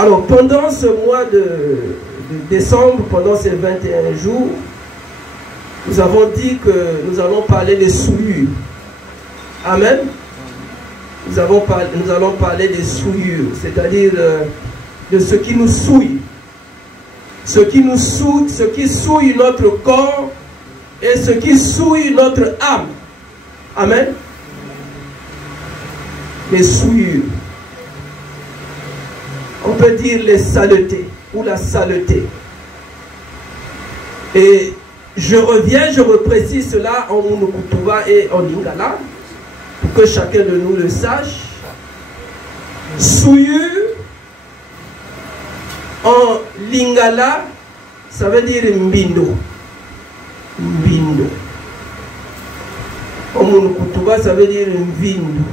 Alors, pendant ce mois de décembre, pendant ces 21 jours, nous avons dit que nous allons parler des souillures. Amen. Nous allons parler des souillures, c'est-à-dire de ce qui nous souille. Ce qui souille notre corps et ce qui souille notre âme. Amen. Les souillures. On peut dire les saletés ou la saleté. Et je reprécise cela en Munukutuba et en Lingala pour que chacun de nous le sache. Souillure en Lingala, ça veut dire mbindo. Mbindo. En Munukutuba, ça veut dire mbindo.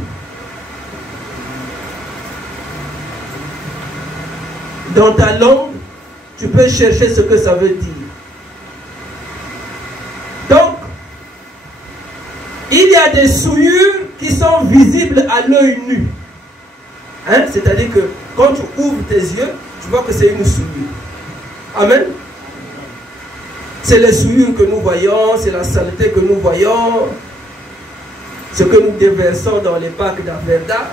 Dans ta langue, tu peux chercher ce que ça veut dire. Donc, il y a des souillures qui sont visibles à l'œil nu. Hein? C'est-à-dire que quand tu ouvres tes yeux, tu vois que c'est une souillure. Amen. C'est les souillures que nous voyons, c'est la saleté que nous voyons, ce que nous déversons dans les parcs d'Averda,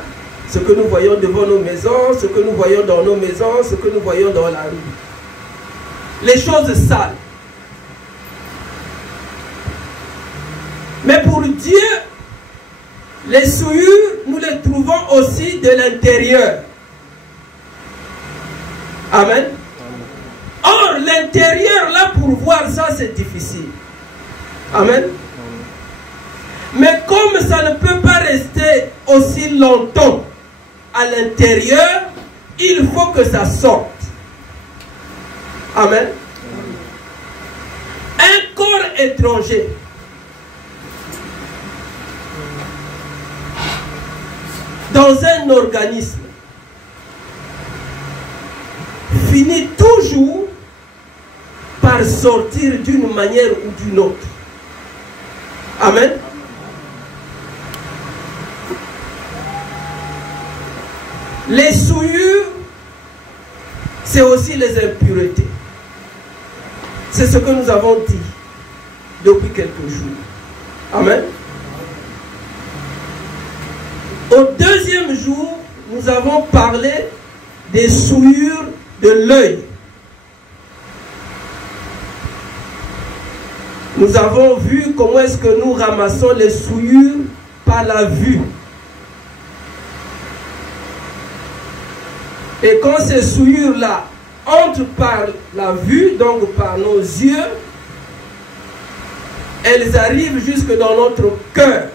ce que nous voyons devant nos maisons, ce que nous voyons dans nos maisons, ce que nous voyons dans la rue. Les choses sales. Mais pour Dieu, les souillures, nous les trouvons aussi de l'intérieur. Amen. Or, l'intérieur, là, pour voir ça, c'est difficile. Amen. Mais comme ça ne peut pas rester aussi longtemps à l'intérieur, il faut que ça sorte. Amen. Un corps étranger dans un organisme finit toujours par sortir d'une manière ou d'une autre. Amen. Les souillures, c'est aussi les impuretés. C'est ce que nous avons dit depuis quelques jours. Amen. Au deuxième jour, nous avons parlé des souillures de l'œil. Nous avons vu comment est-ce que nous ramassons les souillures par la vue. Et quand ces souillures-là entrent par la vue, donc par nos yeux, elles arrivent jusque dans notre cœur.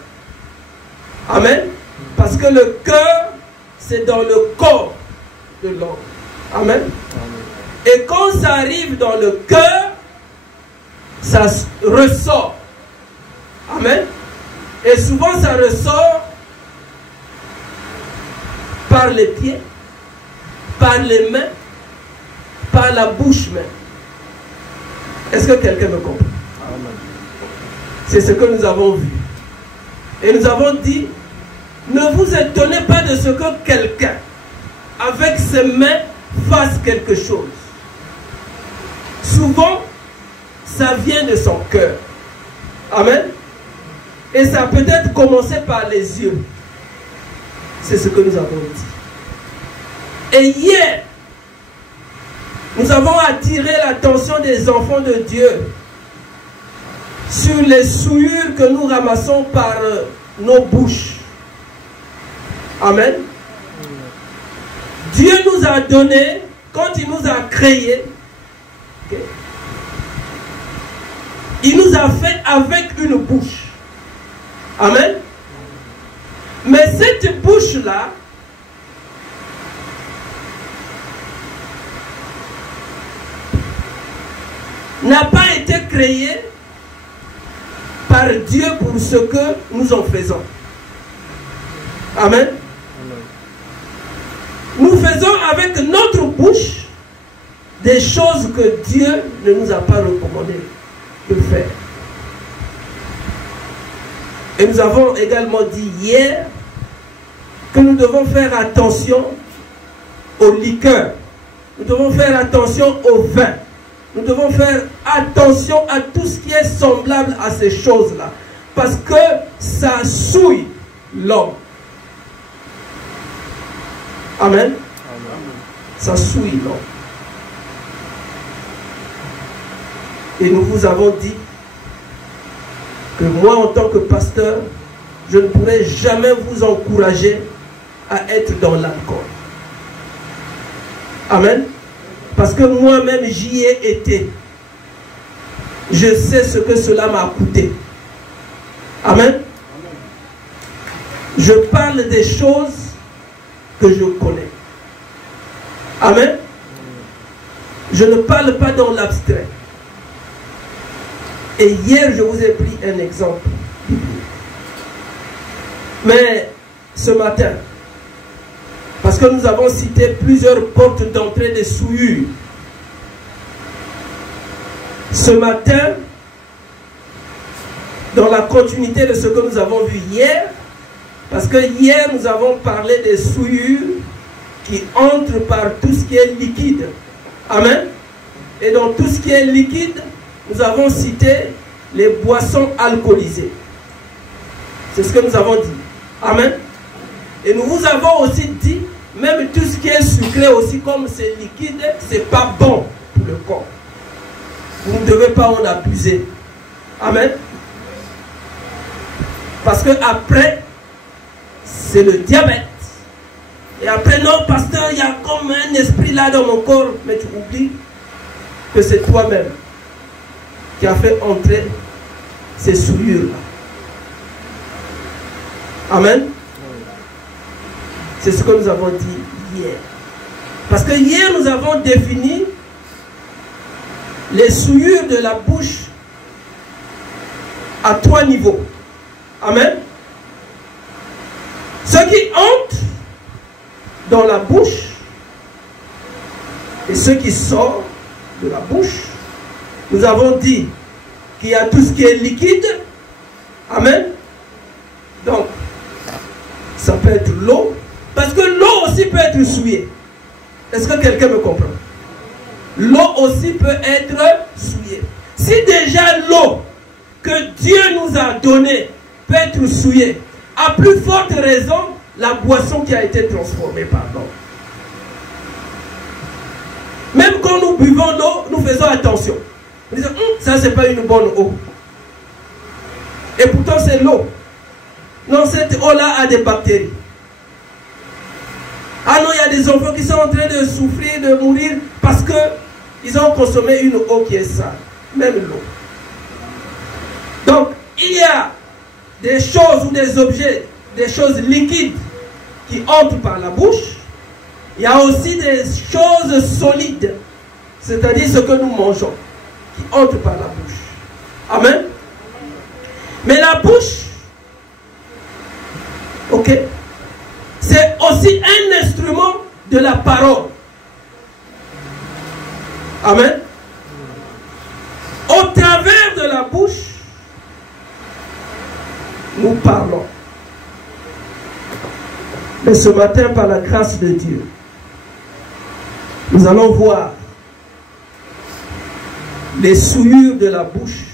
Amen. Parce que le cœur, c'est dans le corps de l'homme. Amen. Et quand ça arrive dans le cœur, ça ressort. Amen. Et souvent, ça ressort par les pieds, par les mains, par la bouche même. Est-ce que quelqu'un me comprend? C'est ce que nous avons vu. Et nous avons dit, ne vous étonnez pas de ce que quelqu'un, avec ses mains, fasse quelque chose. Souvent, ça vient de son cœur. Amen. Et ça peut être commencé par les yeux. C'est ce que nous avons dit. Et hier, nous avons attiré l'attention des enfants de Dieu sur les souillures que nous ramassons par nos bouches. Amen. Dieu nous a donné, quand il nous a créés, okay, il nous a fait avec une bouche. Amen. Mais cette bouche-là, n'a pas été créée par Dieu pour ce que nous en faisons. Amen. Nous faisons avec notre bouche des choses que Dieu ne nous a pas recommandé de faire. Et nous avons également dit hier que nous devons faire attention aux liqueurs. Nous devons faire attention au vin. Nous devons faire attention à tout ce qui est semblable à ces choses-là. Parce que ça souille l'homme. Amen. Ça souille l'homme. Et nous vous avons dit que moi, en tant que pasteur, je ne pourrai jamais vous encourager à être dans l'alcool. Amen. Parce que moi-même, j'y ai été. Je sais ce que cela m'a coûté. Amen. Je parle des choses que je connais. Amen. Je ne parle pas dans l'abstrait. Et hier, je vous ai pris un exemple. Mais ce matin, parce que nous avons cité plusieurs portes d'entrée des souillures. Ce matin, dans la continuité de ce que nous avons vu hier, parce que hier nous avons parlé des souillures qui entrent par tout ce qui est liquide. Amen. Et dans tout ce qui est liquide, nous avons cité les boissons alcoolisées. C'est ce que nous avons dit. Amen. Et nous vous avons aussi dit, même tout ce qui est sucré aussi, comme c'est liquide, c'est pas bon pour le corps. Vous ne devez pas en abuser. Amen. Parce que après, c'est le diabète. Et après, non, pasteur, il y a comme un esprit là dans mon corps. Mais tu oublies que c'est toi-même qui a fait entrer ces souillures-là. Amen. C'est ce que nous avons dit hier. Parce que hier, nous avons défini les souillures de la bouche à 3 niveaux. Amen. Ce qui entre dans la bouche et ce qui sort de la bouche. Nous avons dit qu'il y a tout ce qui est liquide. Amen. Donc, ça peut être l'eau. Parce que l'eau aussi peut être souillée. Est-ce que quelqu'un me comprend? L'eau aussi peut être souillée. Si déjà l'eau que Dieu nous a donnée peut être souillée, à plus forte raison, la boisson qui a été transformée par l'eau. Même quand nous buvons l'eau, nous faisons attention. Nous disons, ça c'est pas une bonne eau. Et pourtant c'est l'eau. Non, cette eau-là a des bactéries. Ah non, il y a des enfants qui sont en train de souffrir, de mourir, parce qu'ils ont consommé une eau qui est sale. Même l'eau. Donc, il y a des choses ou des objets, des choses liquides qui entrent par la bouche. Il y a aussi des choses solides, c'est-à-dire ce que nous mangeons, qui entrent par la bouche. Amen. Mais la bouche, ok, c'est aussi un instrument de la parole. Amen. Au travers de la bouche, nous parlons. Mais ce matin, par la grâce de Dieu, nous allons voir les souillures de la bouche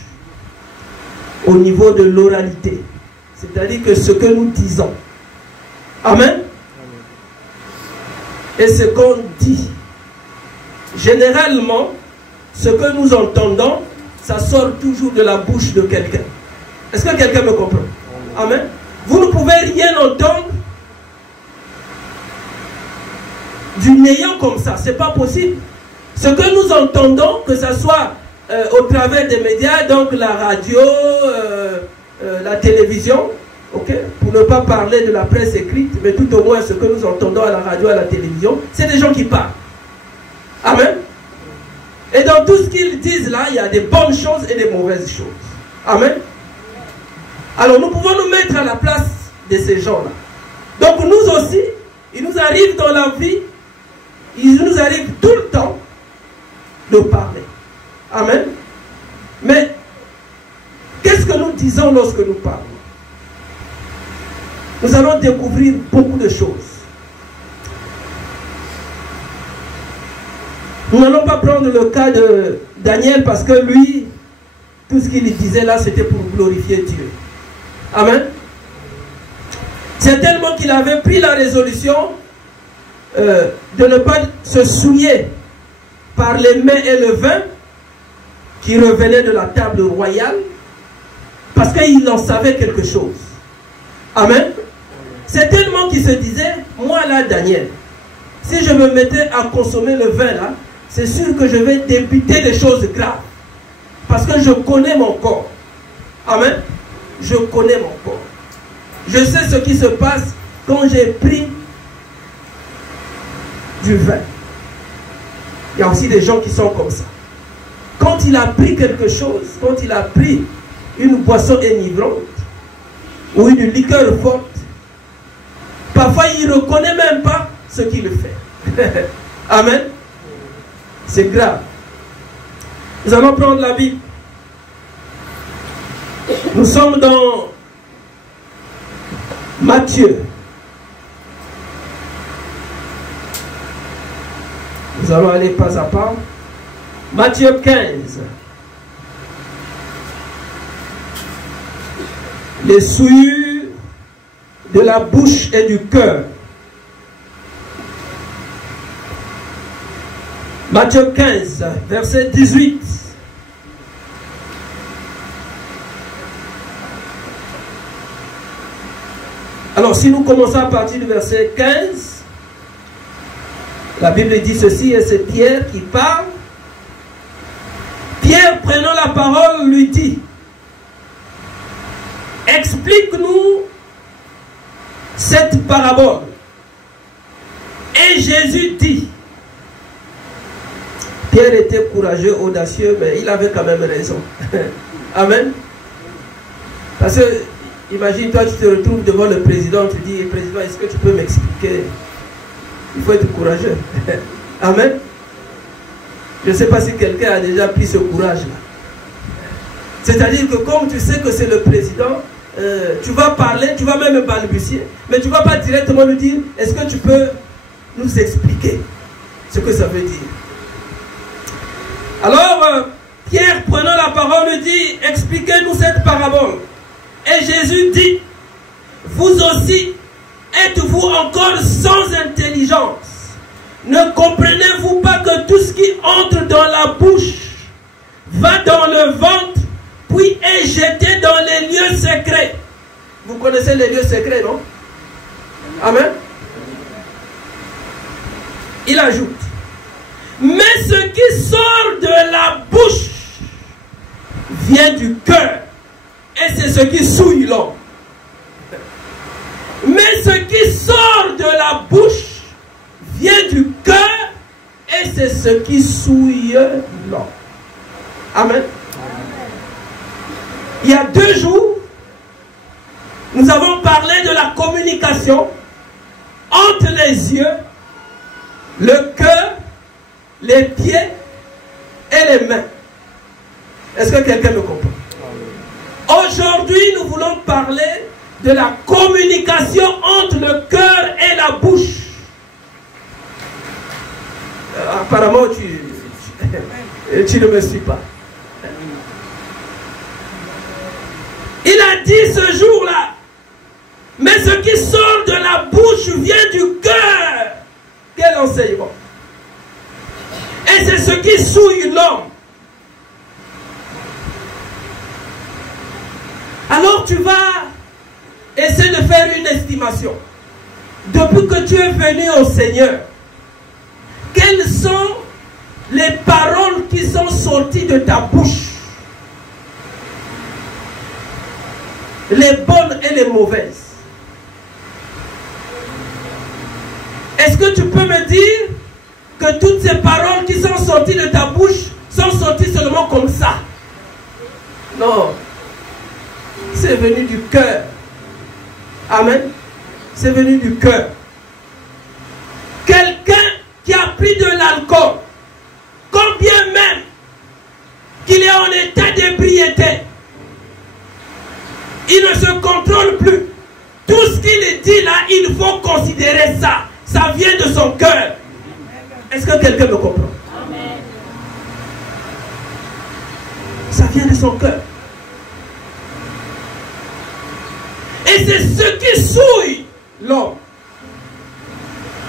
au niveau de l'oralité. C'est-à-dire que ce que nous disons. Amen. Et ce qu'on dit. Généralement, ce que nous entendons, ça sort toujours de la bouche de quelqu'un. Est-ce que quelqu'un me comprend? Amen. Vous ne pouvez rien entendre du néant comme ça. Ce n'est pas possible. Ce que nous entendons, que ce soit au travers des médias, donc la radio, la télévision, okay, pour ne pas parler de la presse écrite, mais tout au moins ce que nous entendons à la radio, à la télévision, c'est des gens qui parlent. Amen. Et dans tout ce qu'ils disent là, il y a des bonnes choses et des mauvaises choses. Amen. Alors nous pouvons nous mettre à la place de ces gens-là. Donc nous aussi, il nous arrive dans la vie, il nous arrive tout le temps de parler. Amen. Mais qu'est-ce que nous disons lorsque nous parlons? Nous allons découvrir beaucoup de choses. Nous n'allons pas prendre le cas de Daniel parce que lui, tout ce qu'il disait là, c'était pour glorifier Dieu. Amen. C'est tellement qu'il avait pris la résolution de ne pas se souiller par les mets et le vin qui revenaient de la table royale, parce qu'il en savait quelque chose. Amen. C'est tellement qu'il se disait, moi là, Daniel, si je me mettais à consommer le vin là, c'est sûr que je vais débiter des choses graves. Parce que je connais mon corps. Amen. Je connais mon corps. Je sais ce qui se passe quand j'ai pris du vin. Il y a aussi des gens qui sont comme ça. Quand il a pris quelque chose, quand il a pris une boisson enivrante ou une liqueur forte, parfois il ne reconnaît même pas ce qu'il fait. Amen. C'est grave. Nous allons prendre la Bible. Nous sommes dans Matthieu. Nous allons aller pas à pas. Matthieu 15. Les souillures de la bouche et du cœur. Matthieu 15, verset 18. Alors, si nous commençons à partir du verset 15, la Bible dit ceci, et c'est Pierre qui parle. Pierre, prenant la parole, lui dit, explique-nous cette parabole. Et Jésus dit, Pierre était courageux, audacieux, mais il avait quand même raison. Amen. Parce que, imagine, toi, tu te retrouves devant le président, tu dis, président, est-ce que tu peux m'expliquer? Il faut être courageux. Amen. Je ne sais pas si quelqu'un a déjà pris ce courage-là. C'est-à-dire que comme tu sais que c'est le président, tu vas parler, tu vas même balbutier, mais tu ne vas pas directement lui dire, est-ce que tu peux nous expliquer ce que ça veut dire? Alors, Pierre, prenant la parole, lui dit, expliquez-nous cette parabole. Et Jésus dit, vous aussi, êtes-vous encore sans intelligence? Ne comprenez-vous pas que tout ce qui entre dans la bouche va dans le ventre, puis est jeté dans les lieux secrets? Vous connaissez les lieux secrets, non? Amen. Il ajoute, mais ce qui sort de la bouche vient du cœur, et c'est ce qui souille l'homme. Mais ce qui sort de la bouche vient du cœur, et c'est ce qui souille l'homme. Amen. Il y a 2 jours, nous avons parlé de la communication entre les yeux, le cœur, les pieds et les mains. Est-ce que quelqu'un me comprend? Aujourd'hui, nous voulons parler de la communication entre le cœur et la bouche. Apparemment, tu ne me suis pas. Il a dit ce jour-là, mais ce qui sort de la bouche vient du cœur. Quel enseignement! Et c'est ce qui souille l'homme. Alors tu vas essayer de faire une estimation. Depuis que tu es venu au Seigneur, quelles sont les paroles qui sont sorties de ta bouche? Les bonnes et les mauvaises. Est-ce que tu peux me dire que toutes ces paroles qui sont sorties de ta bouche sont sorties seulement comme ça? Non. C'est venu du cœur. Amen. C'est venu du cœur. Quelqu'un qui a pris de l'alcool, combien même qu'il est en état d'ébriété, il ne se contrôle plus. Tout ce qu'il dit là, il faut considérer ça. Ça vient de son cœur. Est-ce que quelqu'un me comprend? Amen. vient de son cœur. Et c'est ce qui souille l'homme.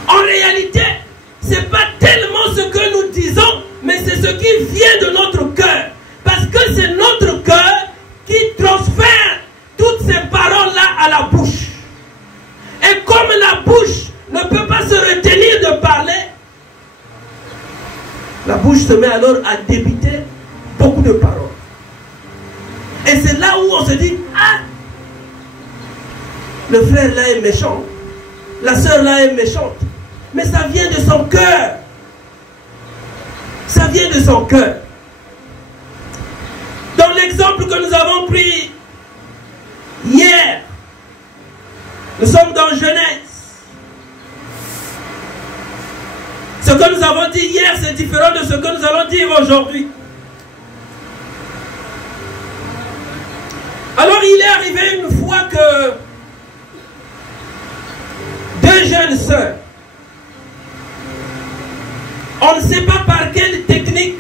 En réalité, ce n'est pas tellement ce que nous disons, mais c'est ce qui vient de notre cœur. Parce que c'est notre cœur qui transfère toutes ces paroles-là à la bouche. Et comme la bouche ne peut pas se retenir de parler, la bouche se met alors à débiter beaucoup de paroles. Et c'est là où on se dit, ah, le frère là est méchant, la sœur là est méchante. Mais ça vient de son cœur. Ça vient de son cœur. Dans l'exemple que nous avons pris hier, nous sommes dans Genèse. Ce que nous avons dit hier, c'est différent de ce que nous allons dire aujourd'hui. Alors il est arrivé une fois que deux jeunes sœurs, on ne sait pas par quelle technique,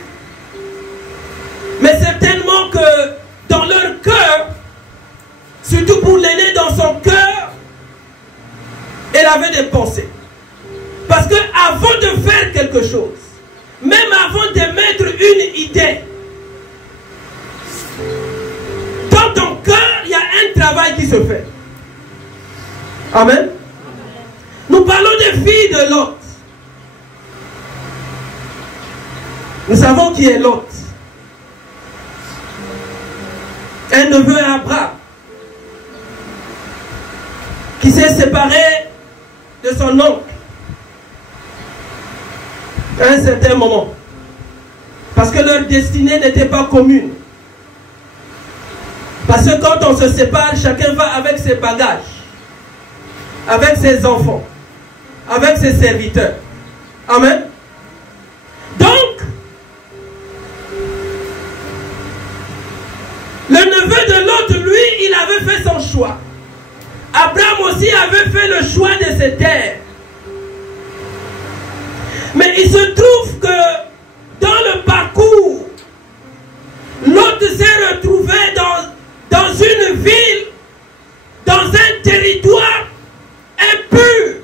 mais certainement que dans leur cœur, surtout pour l'aînée dans son cœur, elle avait des pensées. Parce que avant de faire quelque chose, même avant d'émettre une idée, dans ton cœur, il y a un travail qui se fait. Amen. Nous parlons des filles de Lot. Nous savons qui est Lot. Un neveu à Abraham qui s'est séparé de son oncle à un certain moment. Parce que leur destinée n'était pas commune. Parce que quand on se sépare, chacun va avec ses bagages, avec ses enfants, avec ses serviteurs. Amen. Donc, le neveu de Lot, lui, il avait fait son choix. Abraham aussi avait fait le choix de ses terres. Mais il se trouve que dans le parcours, Lot s'est retrouvé dans une ville, dans un territoire impur,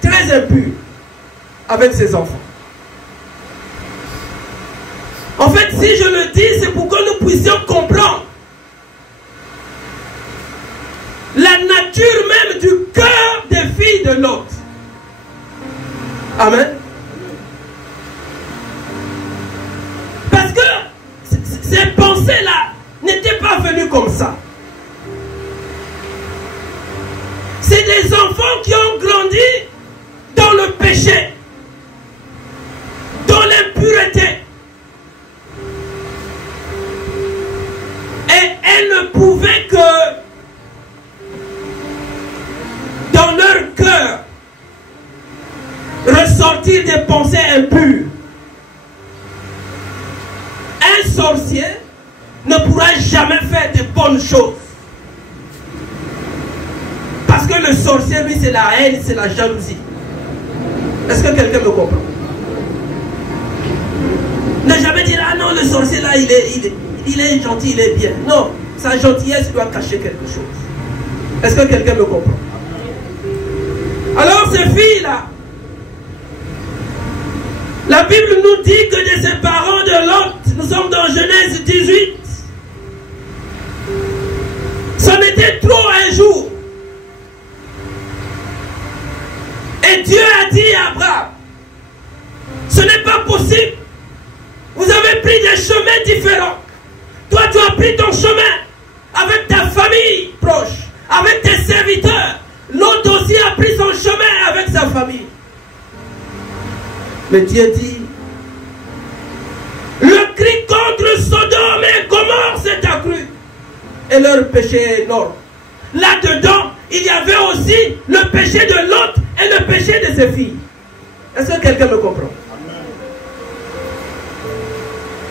très impur, avec ses enfants. En fait, si je le dis, c'est pour que nous puissions comprendre la nature même du cœur des filles de Lot. Amen. Parce que ces pensées-là n'étaient pas venues comme ça. C'est des enfants qui ont grandi dans le péché, dans l'impureté. Et elles ne pouvaient que, dans leur cœur, ressortir des pensées impures. Un sorcier ne pourra jamais faire de bonnes choses. Parce que le sorcier, lui, c'est la haine, c'est la jalousie. Est-ce que quelqu'un me comprend? Ne jamais dire, ah non, le sorcier là, il est gentil, il est bien. Non, sa gentillesse doit cacher quelque chose. Est-ce que quelqu'un me comprend? Alors ces filles-là, la Bible nous dit que de ses parents de Lot, nous sommes dans Genèse 18, c'en était trop un jour. Et Dieu a dit à Abraham, ce n'est pas possible. Vous avez pris des chemins différents. Toi, tu as pris ton chemin avec ta famille proche, avec tes serviteurs. L'autre aussi a pris son chemin avec sa famille. Mais Dieu dit, le cri contre Sodome et Gomorrhe s'est accru. Et leur péché est énorme. Là-dedans, il y avait aussi le péché de Lot et le péché de ses filles. Est-ce que quelqu'un me comprend?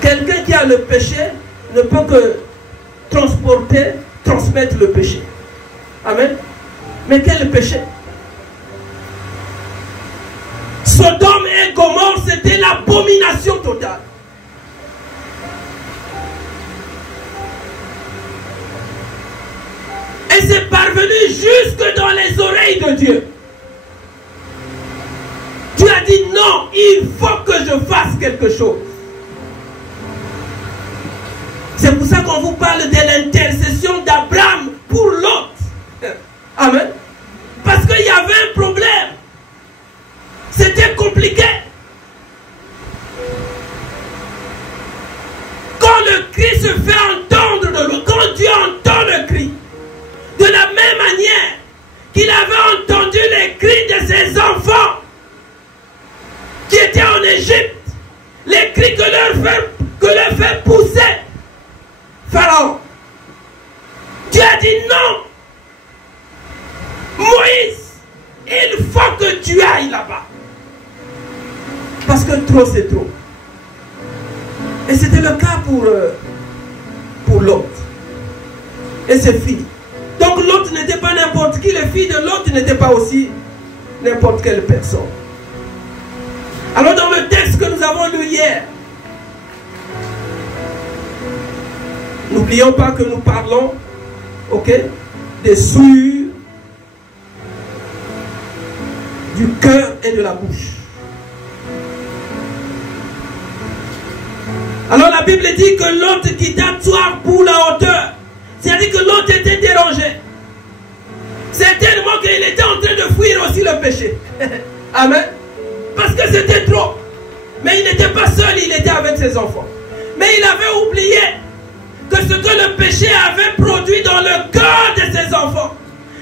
Quelqu'un qui a le péché ne peut que transmettre le péché. Amen. Mais quel péché? Sodome et Gomorrhe, c'était l'abomination totale. Et c'est parvenu jusque dans les oreilles de Dieu. Dieu a dit non, il faut que je fasse quelque chose. C'est pour ça qu'on vous parle de l'intercession d'Abraham pour l'autre. Amen. Parce qu'il y avait un problème. C'était compliqué. Quand le cri se fait entendre de l'autre, quand Dieu entend le cri, de la même manière qu'il avait entendu les cris de ses enfants qui étaient en Égypte, les cris que leur fait pousser Pharaon. Dieu a dit non. Moïse, il faut que tu ailles là-bas. Parce que trop c'est trop. Et c'était le cas pour l'autre et ses filles. Donc l'autre n'était pas n'importe qui, les filles de l'autre n'étaient pas aussi n'importe quelle personne. Alors dans le texte que nous avons lu hier, n'oublions pas que nous parlons, ok, des souillures du cœur et de la bouche. Alors la Bible dit que l'autre quitta Tsoar pour la hauteur. C'est-à-dire que l'autre était dérangé. Certainement qu'il était en train de fuir aussi le péché. Amen. Parce que c'était trop. Mais il n'était pas seul, il était avec ses enfants. Mais il avait oublié que ce que le péché avait produit dans le cœur de ses enfants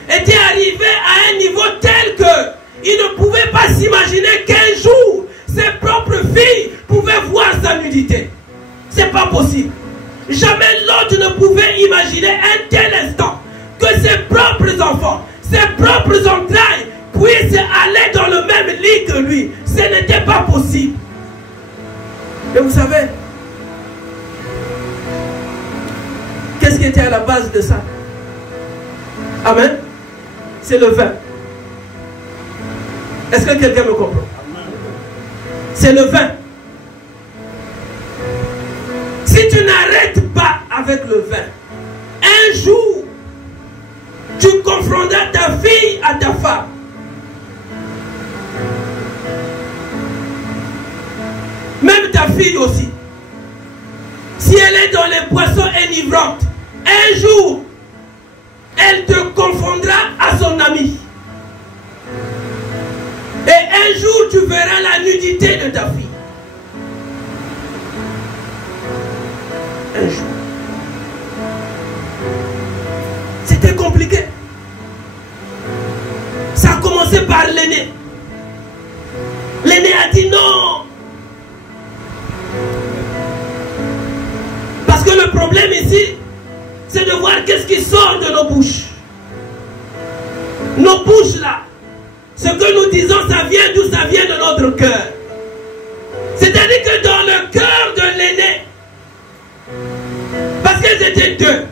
était arrivé à un niveau tel que il ne pouvait pas s'imaginer qu'un jour ses propres filles pouvaient voir sa nudité. C'est pas possible. Jamais l'autre ne pouvait imaginer un tel instant que ses propres enfants, ses propres entrailles puissent aller dans le même lit que lui. Ce n'était pas possible. Et vous savez, qu'est-ce qui était à la base de ça? Amen. C'est le vin. Est-ce que quelqu'un me comprend? C'est le vin. Si tu n'arrêtes pas avec le vin, un jour, tu confronteras ta fille à ta femme. Même ta fille aussi. Si elle est dans les boissons enivrantes, un jour, elle te confondra à son ami. Et un jour, tu verras la nudité de ta fille. Un jour. C'était compliqué. Ça a commencé par l'aîné. L'aîné a dit non. Parce que le problème ici, c'est de voir qu'est-ce qui sort de nos bouches. Nos bouches là, ce que nous disons, ça vient d'où? Ça vient de notre cœur. C'est-à-dire que dans le cœur de l'aîné, parce qu'elles étaient deux,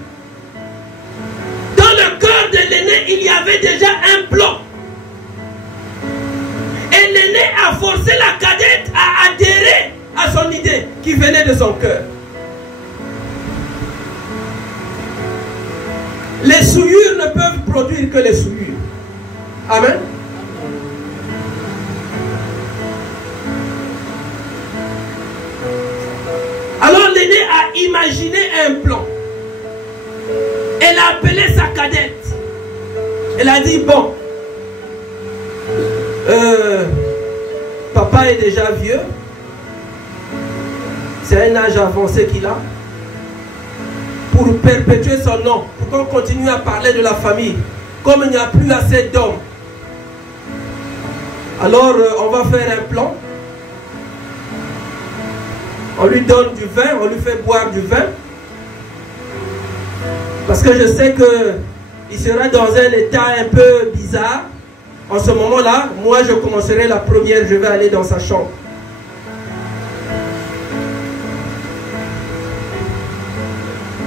dans le cœur de l'aîné, il y avait déjà un plan. Et l'aîné a forcé la cadette à adhérer à son idée qui venait de son cœur. Les souillures ne peuvent produire que les souillures. Amen. Alors l'aîné a imaginé un plan. Elle a appelé sa cadette. Elle a dit, bon, papa est déjà vieux. C'est un âge avancé qu'il a. Pour perpétuer son nom, pour qu'on continue à parler de la famille, comme il n'y a plus assez d'hommes. Alors on va faire un plan. On lui donne du vin, on lui fait boire du vin. Parce que je sais qu'il sera dans un état un peu bizarre. En ce moment-là, moi je commencerai la première, je vais aller dans sa chambre.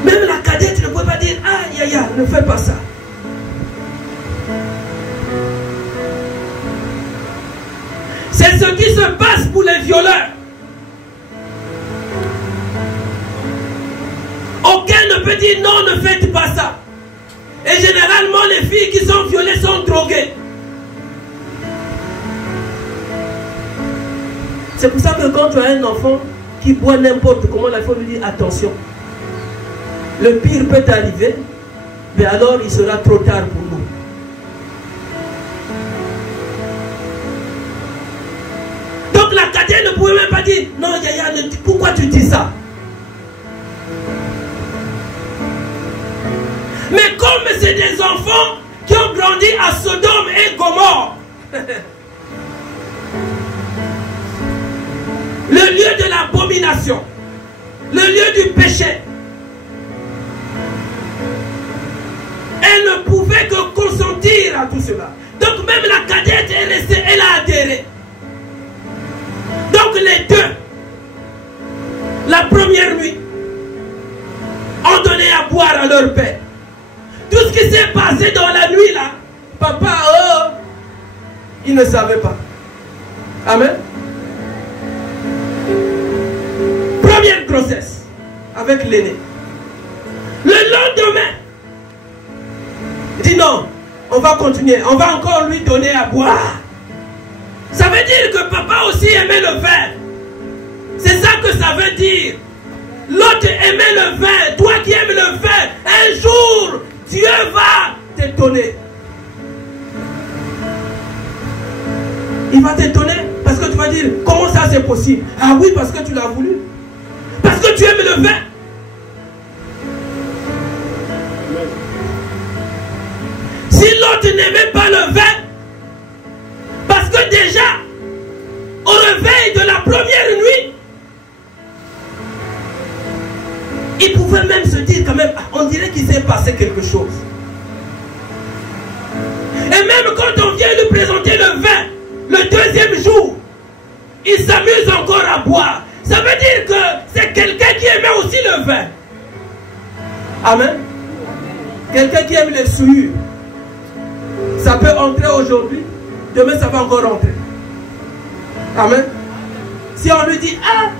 Même la cadette ne peut pas dire, aïe aïe aïe, ne fais pas ça. C'est ce qui se passe pour les violeurs. Aucun ne peut dire non, ne faites pas ça. Et généralement, les filles qui sont violées sont droguées. C'est pour ça que quand tu as un enfant qui boit n'importe comment, il faut lui dire attention. Le pire peut t'arriver, mais alors il sera trop tard pour nous. Donc la cadette ne pouvait même pas dire non, Yaya, pourquoi tu dis ça? Mais comme c'est des enfants qui ont grandi à Sodome et Gomorrhe, le lieu de l'abomination, le lieu du péché, elle ne pouvait que consentir à tout cela. Donc même la cadette est restée, elle a adhéré. Donc les deux, la première nuit, ont donné à boire à leur père. Tout ce qui s'est passé dans la nuit là, papa, oh, il ne savait pas. Amen. Première grossesse avec l'aîné. Le lendemain, il dit non, on va continuer, on va encore lui donner à boire. Ça veut dire que papa aussi aimait le vin. C'est ça que ça veut dire. L'autre aimait le vin, toi qui aimes le vin, un jour, Dieu va t'étonner. Il va t'étonner parce que tu vas dire, comment ça c'est possible? Ah oui, parce que tu l'as voulu. Parce que tu aimes le vin. Si l'autre n'aimait pas le vin, parce que déjà, au réveil de la première nuit, il pouvait même se dire quand même, on dirait qu'il s'est passé quelque chose. Et même quand on vient lui présenter le vin, le deuxième jour, il s'amuse encore à boire. Ça veut dire que c'est quelqu'un qui aimait aussi le vin. Amen. Quelqu'un qui aime les souillures. Ça peut entrer aujourd'hui, demain ça va encore rentrer. Amen. Si on lui dit, ah,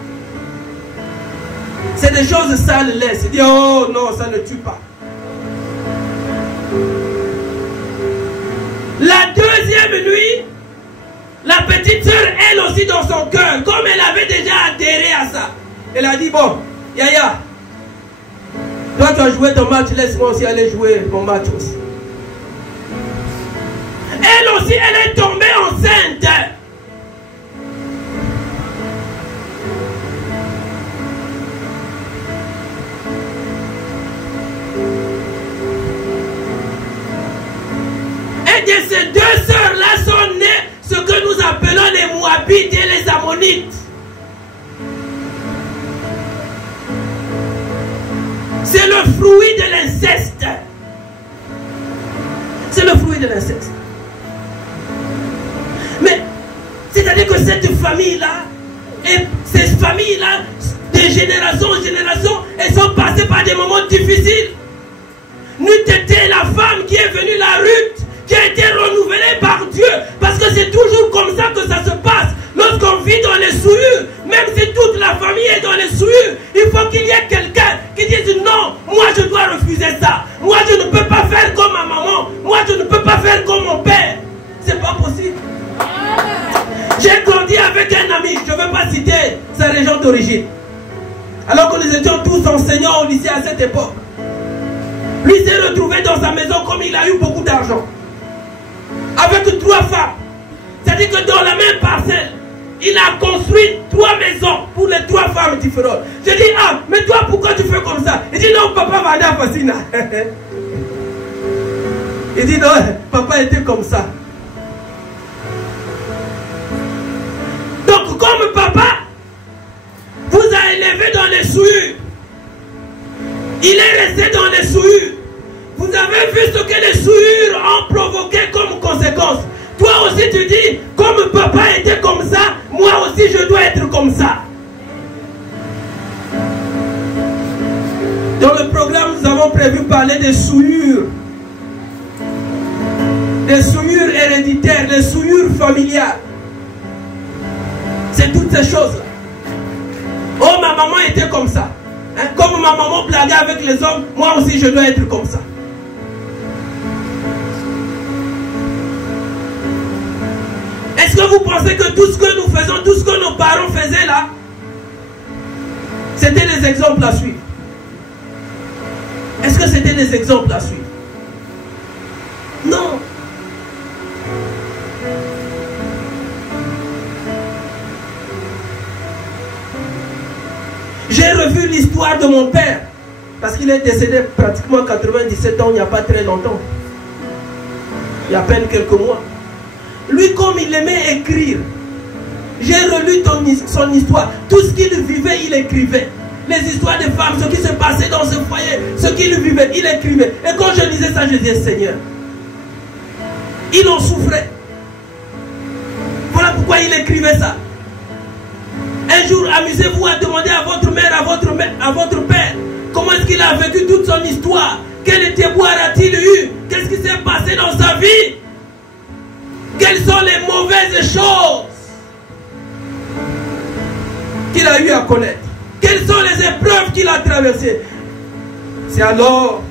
c'est des choses sales, laisse. Il dit, oh non, ça ne tue pas. La deuxième nuit, la petite sœur, elle aussi dans son cœur, comme elle avait déjà adhéré à ça, elle a dit, bon, Yaya, toi tu as joué ton match, laisse-moi aussi aller jouer mon match aussi. Elle aussi, elle est tombée enceinte. Et de ces deux sœurs-là sont nées ce que nous appelons les Moabites et les Ammonites. C'est le fruit de l'inceste. C'est le fruit de l'inceste. Mais, c'est-à-dire que cette famille-là, et ces familles-là, de génération en génération, elles sont passées par des moments difficiles. N'eût été la femme qui est venue, la Ruth, qui a été renouvelée par Dieu, parce que c'est toujours comme ça que ça se passe. Lorsqu'on vit dans les souillures, même si toute la famille est dans les souillures, il faut qu'il y ait quelqu'un qui dise non, moi je dois refuser ça. Moi je ne peux pas faire comme ma maman. Moi je ne peux pas faire comme mon père. C'est pas possible. J'ai grandi avec un ami, je ne veux pas citer sa région d'origine. Alors que nous étions tous enseignants au lycée à cette époque. Lui s'est retrouvé dans sa maison comme il a eu beaucoup d'argent. Avec 3 femmes. C'est-à-dire que dans la même parcelle, il a construit 3 maisons pour les 3 femmes différentes. Je dis, ah, mais toi pourquoi tu fais comme ça? Il dit, non, papa va aller à Fassina. Il dit, non, papa était comme ça. Donc, comme papa vous a élevé dans les souillures, il est resté dans les souillures. Vous avez vu ce que les souillures ont provoqué comme conséquence. Toi aussi tu dis, comme papa était comme ça, moi aussi je dois être comme ça. Dans le programme, nous avons prévu parler des souillures. Des souillures héréditaires, des souillures familiales. C'est toutes ces choses-là. Oh, ma maman était comme ça. Hein? Comme ma maman blaguait avec les hommes, moi aussi je dois être comme ça. Est-ce que vous pensez que tout ce que nous faisons, tout ce que nos parents faisaient là, c'était des exemples à suivre? Est-ce que c'était des exemples à suivre? Non. J'ai revu l'histoire de mon père, parce qu'il est décédé pratiquement 97 ans, il n'y a pas très longtemps. Il y a à peine quelques mois. Lui, comme il aimait écrire, j'ai relu son histoire. Tout ce qu'il vivait, il écrivait. Les histoires des femmes, ce qui se passait dans ce foyer, ce qu'il vivait, il écrivait. Et quand je lisais ça, je disais, Seigneur, il en souffrait. Voilà pourquoi il écrivait ça. Un jour, amusez-vous à demander à votre mère, à votre père, comment est-ce qu'il a vécu toute son histoire. Quel témoin a-t-il eu? Qu'est-ce qui s'est passé dans sa vie? Quelles sont les mauvaises choses qu'il a eu à connaître? Quelles sont les épreuves qu'il a traversées? C'est alors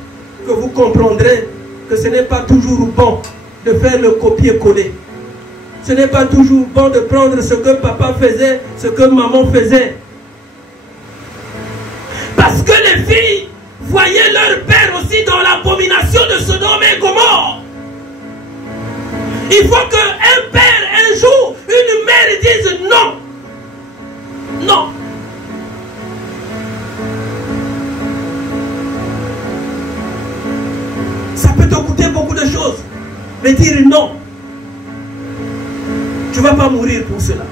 que vous comprendrez que ce n'est pas toujours bon de faire le copier-coller. Ce n'est pas toujours bon de prendre ce que papa faisait, ce que maman faisait. Parce que les filles voyaient leur père aussi dans l'abomination de Sodome et Gomorrhe. Il faut qu'un père, un jour, une mère dise non. Non. Ça peut te coûter beaucoup de choses. Mais dire non. Tu ne vas pas mourir pour cela.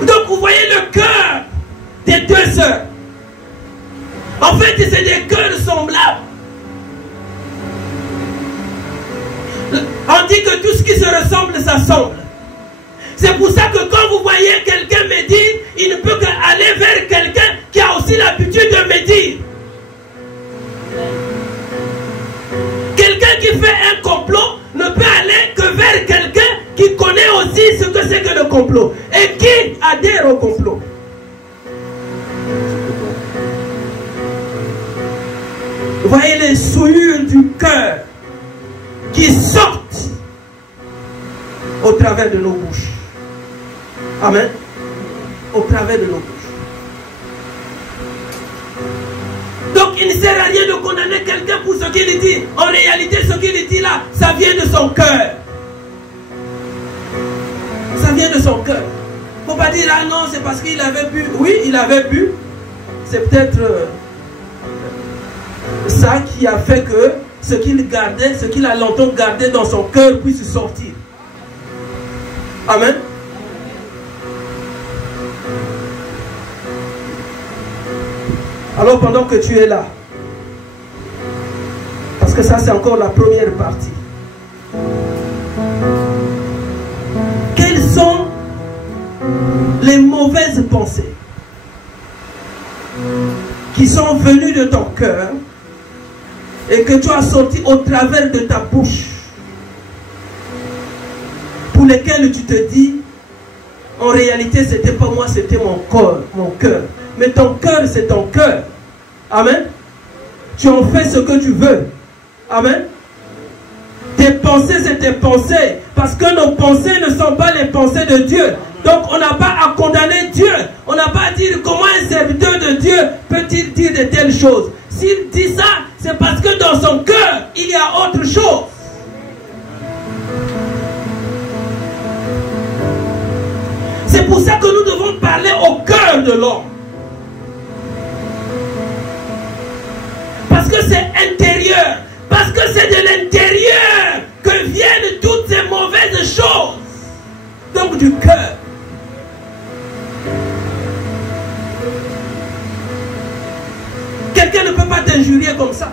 Donc vous voyez le cœur des deux sœurs. En fait, c'est des cœurs semblables. On dit que tout ce qui se ressemble s'assemble. C'est pour ça que quand vous voyez quelqu'un médire, il ne peut qu'aller vers quelqu'un qui a aussi l'habitude de médire. Quelqu'un qui fait un complot ne peut aller que vers quelqu'un qui connaît aussi ce que c'est que le complot et qui adhère au complot. Vous voyez les souillures du cœur qui sortent au travers de nos bouches. Amen. Au travers de nos bouches. Donc il ne sert à rien de condamner quelqu'un pour ce qu'il dit. En réalité, ce qu'il dit là, ça vient de son cœur. Ça vient de son cœur. Il ne faut pas dire, ah non, c'est parce qu'il avait bu. Oui, il avait bu. C'est peut-être ça qui a fait que ce qu'il gardait, ce qu'il a longtemps gardé dans son cœur puisse sortir. Amen. Alors pendant que tu es là, parce que ça c'est encore la première partie, quelles sont les mauvaises pensées qui sont venues de ton cœur et que tu as sorties au travers de ta bouche, pour lesquelles tu te dis, en réalité c'était pas moi, c'était mon corps, mon cœur. Mais ton cœur, c'est ton cœur. Amen. Tu en fais ce que tu veux. Amen. Tes pensées, c'est tes pensées. Parce que nos pensées ne sont pas les pensées de Dieu. Donc, on n'a pas à condamner Dieu. On n'a pas à dire comment un serviteur de Dieu peut-il dire de telles choses. S'il dit ça, c'est parce que dans son cœur, il y a autre chose. C'est pour ça que nous devons parler au cœur de l'homme. Parce que c'est intérieur. Parce que c'est de l'intérieur que viennent toutes ces mauvaises choses. Donc du cœur. Quelqu'un ne peut pas t'injurier comme ça.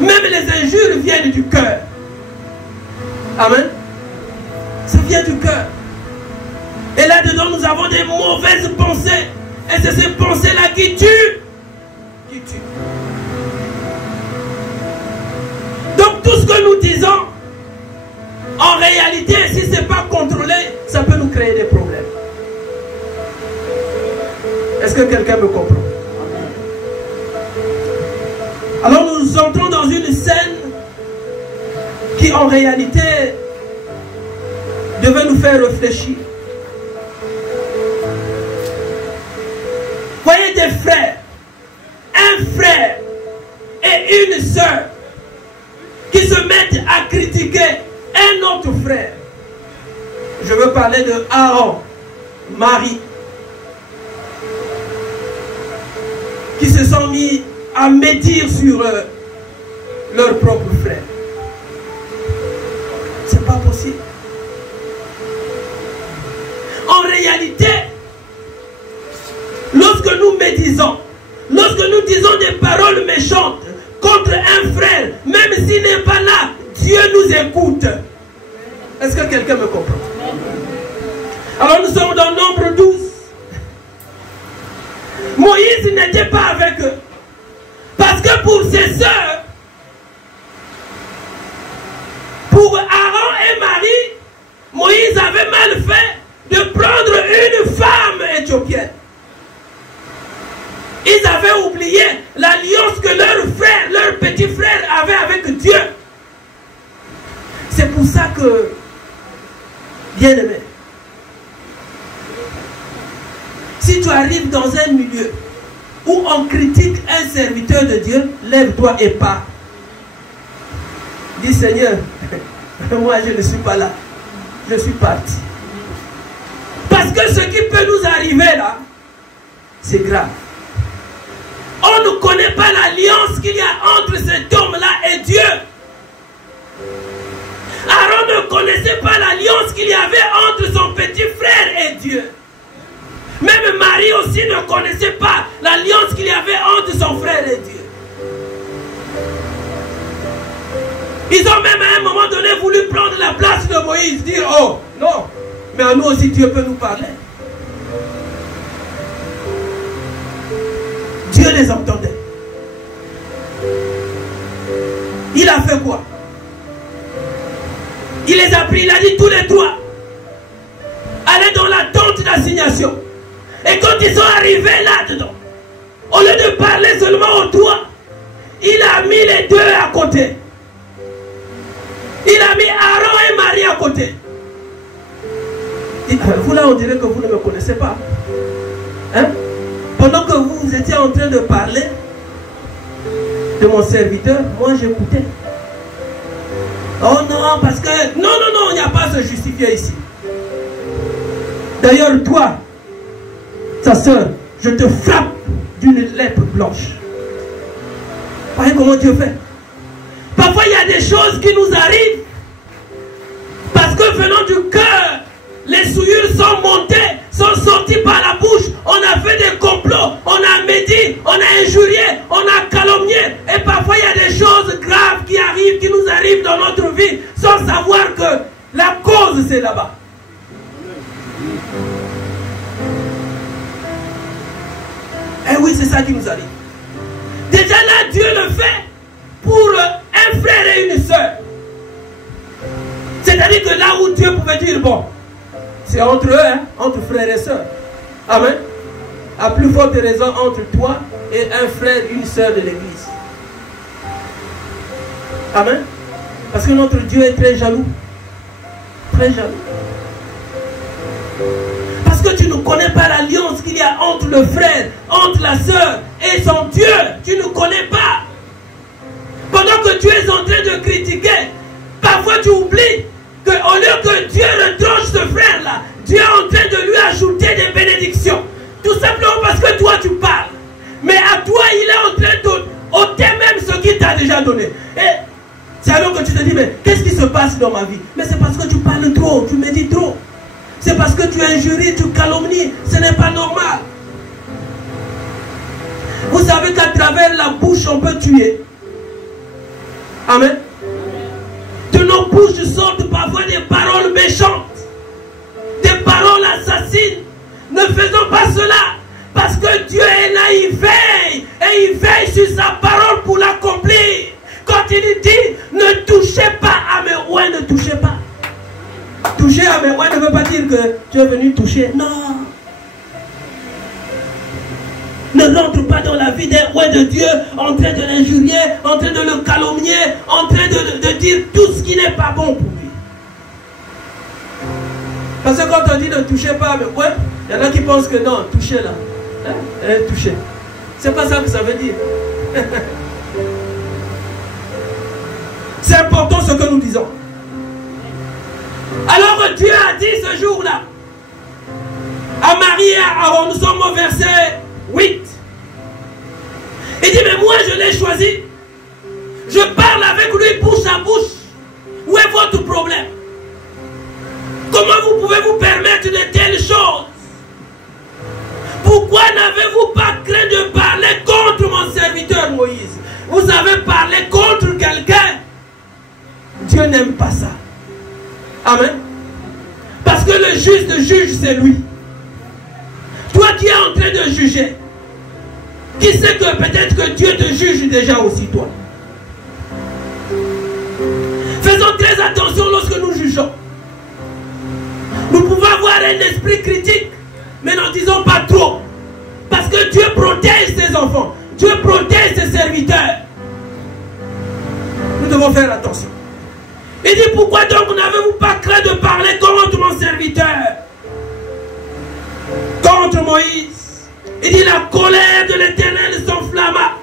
Même les injures viennent du cœur. Amen. Ça vient du cœur. Et là-dedans, nous avons des mauvaises pensées. Et c'est ces pensées-là qui tuent. Qui tuent. Donc tout ce que nous disons, en réalité, si ce n'est pas contrôlé, ça peut nous créer des problèmes. Est-ce que quelqu'un me comprend? Alors nous entrons dans une scène qui en réalité devait nous faire réfléchir. Voyez des frères, un frère et une sœur qui se mettent à critiquer un autre frère. Je veux parler de Aaron, Marie, qui se sont mis à médire sur leur propre frère. C'est pas possible. En réalité, lorsque nous médisons, lorsque nous disons des paroles méchantes contre un frère, même s'il n'est pas là, Dieu nous écoute. Est-ce que quelqu'un me comprend? Alors nous sommes dans Nombre 12. Moïse n'était pas avec eux. Parce que pour ses sœurs, pour Aaron et Marie, Moïse avait mal fait de prendre une femme éthiopienne. Ils avaient oublié l'alliance que leur frère, leur petit frère avait avec Dieu. C'est pour ça que, bien aimé, si tu arrives dans un milieu où on critique un serviteur de Dieu, lève-toi et pars. Dis Seigneur, moi je ne suis pas là, je suis parti. Parce que ce qui peut nous arriver là, c'est grave. On ne connaît pas l'alliance qu'il y a entre cet homme-là et Dieu. Aaron ne connaissait pas l'alliance qu'il y avait entre son petit frère et Dieu. Même Marie aussi ne connaissait pas l'alliance qu'il y avait entre son frère et Dieu. Ils ont même à un moment donné voulu prendre la place de Moïse, dire oh non, mais à nous aussi Dieu peut nous parler. Dieu les entendait. Il a fait quoi? Il les a pris, il a dit tous les trois, allez dans la tente d'assignation. Et quand ils sont arrivés là-dedans, au lieu de parler seulement aux trois, il a mis les deux à côté. Il a mis Aaron et Marie à côté. Vous là, on dirait que vous ne me connaissez pas. Hein? Pendant que vous étiez en train de parler de mon serviteur, moi j'écoutais. Oh non, parce que... Non, non, non, il n'y a pas à se justifier ici. D'ailleurs, toi, ta soeur, je te frappe d'une lèpre blanche. Voyez comment Dieu fait. Parfois, il y a des choses qui nous arrivent parce que venant du cœur, les souillures sont montées, sont sorties par la bouche. On a fait des complots, on a médit, on a injurié, on a calomnié. Et parfois, il y a des choses graves qui arrivent, qui nous arrivent dans notre vie sans savoir que la cause, c'est là-bas. Et oui, c'est ça qui nous arrive. Déjà là, Dieu le fait pour un frère et une sœur. C'est-à-dire que là où Dieu pouvait dire, bon, c'est entre eux, hein, entre frères et sœurs. Amen. À plus forte raison entre toi et un frère et une sœur de l'église. Amen. Parce que notre Dieu est très jaloux. Très jaloux. Parce que tu ne connais pas l'alliance qu'il y a entre le frère, entre la sœur et son Dieu. Tu ne connais pas. Pendant que tu es en train de critiquer, parfois tu oublies qu'au lieu que Dieu retranche ce frère-là, Dieu est en train de lui ajouter des bénédictions. Tout simplement parce que toi tu parles. Mais à toi, il est en train d'ôter même ce qu'il t'a déjà donné. Et c'est alors que tu te dis, mais qu'est-ce qui se passe dans ma vie? Mais c'est parce que tu parles trop, tu médites trop. C'est parce que tu injuries, tu calomnies. Ce n'est pas normal. Vous savez qu'à travers la bouche, on peut tuer. Amen. De nos bouches sortent parfois des paroles méchantes, des paroles assassines. Ne faisons pas cela, parce que Dieu est là, il veille, et il veille sur sa parole pour l'accomplir. Quand il dit, ne touchez pas à mes ouins, ne touchez pas. Toucher à mes ouins ne veut pas dire que tu es venu toucher. Non. Ne Ne rentre pas dans la vie d'un roi de Dieu en train de l'injurier, en train de le calomnier, en train de dire tout ce qui n'est pas bon pour lui. Parce que quand on dit ne touchez pas, mais ouais, il y en a qui pensent que non, toucher là. Hein? Toucher. C'est pas ça que ça veut dire. C'est important ce que nous disons. Alors Dieu a dit ce jour-là à Marie et à Aaron, nous sommes au verset 8. Il dit, mais moi je l'ai choisi. Je parle avec lui bouche à bouche. Où est votre problème? Comment vous pouvez vous permettre de telles choses? Pourquoi n'avez-vous pas craint de parler contre mon serviteur Moïse? Vous avez parlé contre quelqu'un. Dieu n'aime pas ça. Amen. Parce que le juste juge, c'est lui. Toi qui es en train de juger, qui sait que peut-être que Dieu te juge déjà aussi toi? Faisons très attention lorsque nous jugeons. Nous pouvons avoir un esprit critique, mais n'en disons pas trop. Parce que Dieu protège ses enfants. Dieu protège ses serviteurs. Nous devons faire attention. Il dit, pourquoi donc n'avez-vous pas craint de parler contre mon serviteur? Contre Moïse. Il dit, la colère de l'Éternel s'enflamma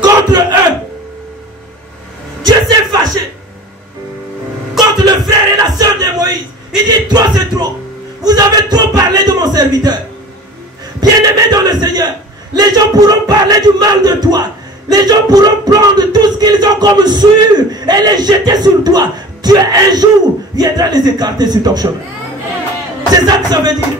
contre eux. Dieu s'est fâché contre le frère et la sœur de Moïse. Il dit, trop c'est trop. Vous avez trop parlé de mon serviteur. Bien-aimé dans le Seigneur, les gens pourront parler du mal de toi. Les gens pourront prendre tout ce qu'ils ont comme sûr et les jeter sur toi. Dieu un jour viendra les écarter sur ton chemin. C'est ça que ça veut dire.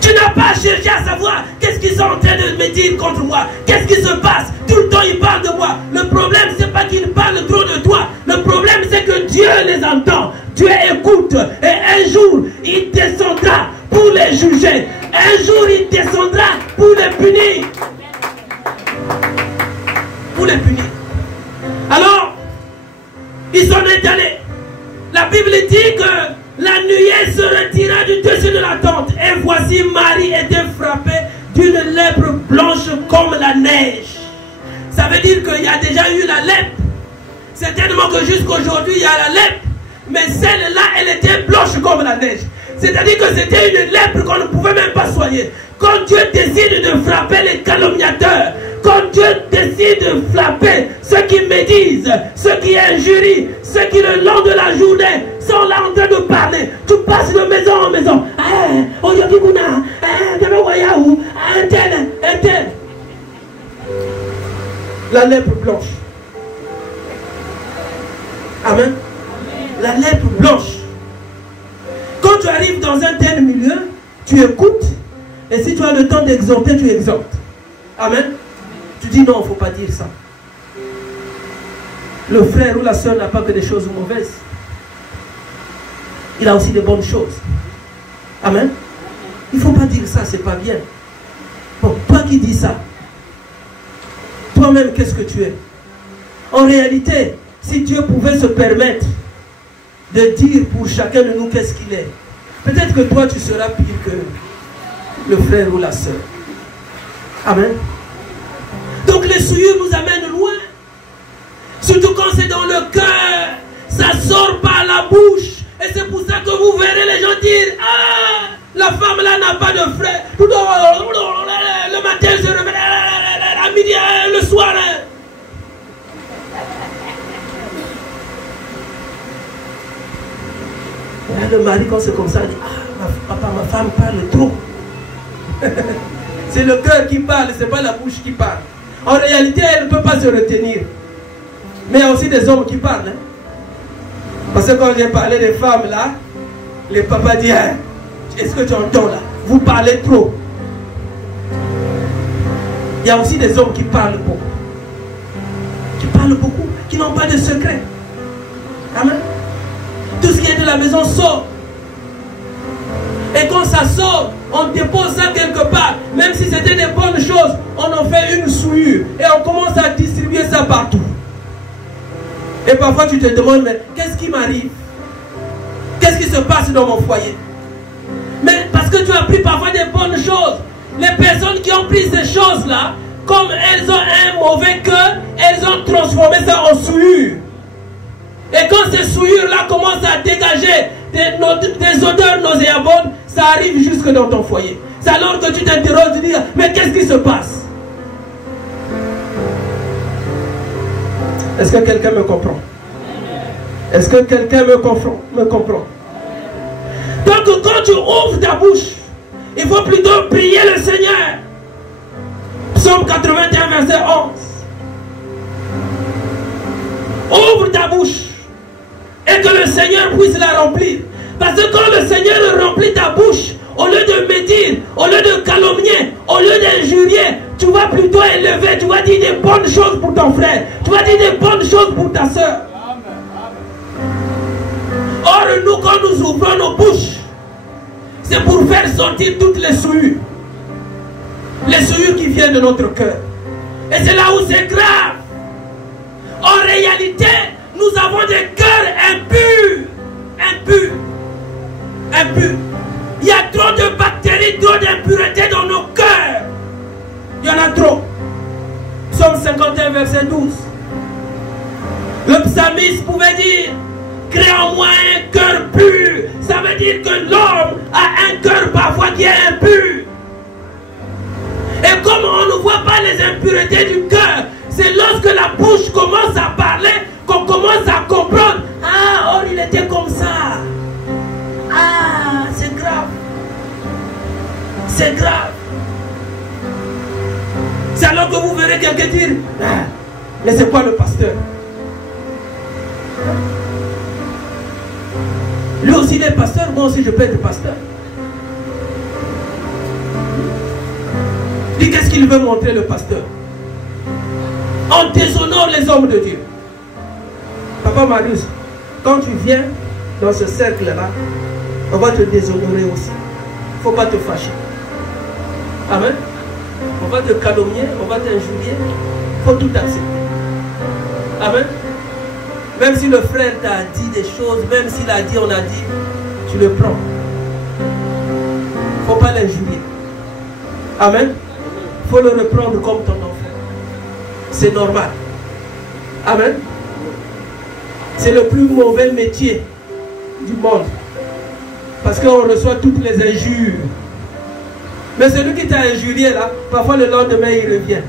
Tu n'as pas cherché à savoir qu'est-ce qu'ils sont en train de me dire contre moi. Qu'est-ce qui se passe? Tout le temps ils parlent de moi. Le problème c'est pas qu'ils parlent trop de toi. Le problème c'est que Dieu les entend. Dieu écoute. Et un jour il descendra pour les juger. Un jour il descendra pour les punir. Pour les punir. Alors, ils sont allés. La Bible dit que la nuée se retira du dessus de la tente. Et voici Marie était frappée d'une lèpre blanche comme la neige. Ça veut dire qu'il y a déjà eu la lèpre. Certainement que jusqu'aujourd'hui il y a la lèpre. Mais celle-là, elle était blanche comme la neige. C'est-à-dire que c'était une lèpre qu'on ne pouvait même pas soigner. Quand Dieu décide de frapper les calomniateurs, quand Dieu décide de frapper ceux qui médisent, ceux qui injurient, ceux qui le long de la journée sont là en train de parler, tu passes de maison en maison. Un tel. La lèpre blanche. Amen. La lèpre blanche. Quand tu arrives dans un tel milieu, tu écoutes. Et si tu as le temps d'exhorter, tu exhortes. Amen. Tu dis non, il ne faut pas dire ça. Le frère ou la soeur n'a pas que des choses mauvaises. Il a aussi des bonnes choses. Amen. Il ne faut pas dire ça, c'est pas bien. Bon, toi qui dis ça, toi-même, qu'est-ce que tu es? En réalité, si Dieu pouvait se permettre de dire pour chacun de nous qu'est-ce qu'il est, peut-être que toi, tu seras pire que le frère ou la soeur. Amen. Donc les souillures nous amènent loin. Surtout quand c'est dans le cœur. Ça sort par la bouche. Et c'est pour ça que vous verrez les gens dire, ah, la femme là n'a pas de frère. Le matin elle se réveille, à midi, le soir. Le mari quand c'est comme ça, il dit, ah, papa, ma femme parle trop. C'est le cœur qui parle, c'est pas la bouche qui parle. En réalité, elle ne peut pas se retenir. Mais il y a aussi des hommes qui parlent. Hein? Parce que quand j'ai parlé des femmes là, les papas disent, hein, est-ce que tu entends là? Vous parlez trop. Il y a aussi des hommes qui parlent beaucoup. Qui parlent beaucoup, qui n'ont pas de secret. Amen. Tout ce qui est de la maison sort. Et quand ça sort, on dépose ça quelque part. Même si c'était des bonnes choses, on en fait une souillure. Et on commence à distribuer ça partout. Et parfois tu te demandes, mais qu'est-ce qui m'arrive? Qu'est-ce qui se passe dans mon foyer? Mais parce que tu as pris parfois des bonnes choses. Les personnes qui ont pris ces choses-là, comme elles ont un mauvais cœur, elles ont transformé ça en souillure. Et quand ces souillures-là commencent à dégager des odeurs nauséabondes, ça arrive jusque dans ton foyer. C'est alors que tu t'interroges, tu dis, mais qu'est-ce qui se passe? Est-ce que quelqu'un me comprend? Est-ce que quelqu'un me comprend? Donc quand tu ouvres ta bouche, il faut plutôt prier le Seigneur. Psaume 81, verset 11. Ouvre ta bouche et que le Seigneur puisse la remplir. Parce que quand le Seigneur remplit ta bouche, au lieu de médire, au lieu de calomnier, au lieu d'injurier, tu vas plutôt élever, tu vas dire des bonnes choses pour ton frère, tu vas dire des bonnes choses pour ta soeur. Or, nous, quand nous ouvrons nos bouches, c'est pour faire sortir toutes les souillures. Les souillures qui viennent de notre cœur. Et c'est là où c'est grave. En réalité, nous avons des cœurs impurs. Impurs. Impurs. Il y a trop de bactéries, trop d'impuretés dans nos cœurs. Il y en a trop. Psaume 51, verset 12. Le psalmiste pouvait dire, crée en moi un cœur pur. Ça veut dire que l'homme a un cœur parfois qui est impur. Et comme on ne voit pas les impuretés du cœur, c'est lorsque la bouche commence à parler qu'on commence à comprendre. Ah, oh, il était comme ça. Ah, c'est grave. C'est grave. C'est alors que vous verrez quelqu'un dire, ah, mais c'est quoi le pasteur? Lui aussi il est pasteur, moi aussi je peux être pasteur. Dis qu'est-ce qu'il veut montrer le pasteur? On déshonore les hommes de Dieu. Papa Marius, quand tu viens dans ce cercle-là, on va te déshonorer aussi. Il ne faut pas te fâcher. Amen. On va te calomnier, on va t'injurier. Il faut tout accepter. Amen. Même si le frère t'a dit des choses, même s'il a dit, on a dit, tu le prends. Il ne faut pas l'injurier. Amen. Il faut le reprendre comme ton enfant. C'est normal. Amen. C'est le plus mauvais métier du monde. Parce qu'on reçoit toutes les injures. Mais celui qui t'a injurié là, parfois le lendemain il revient.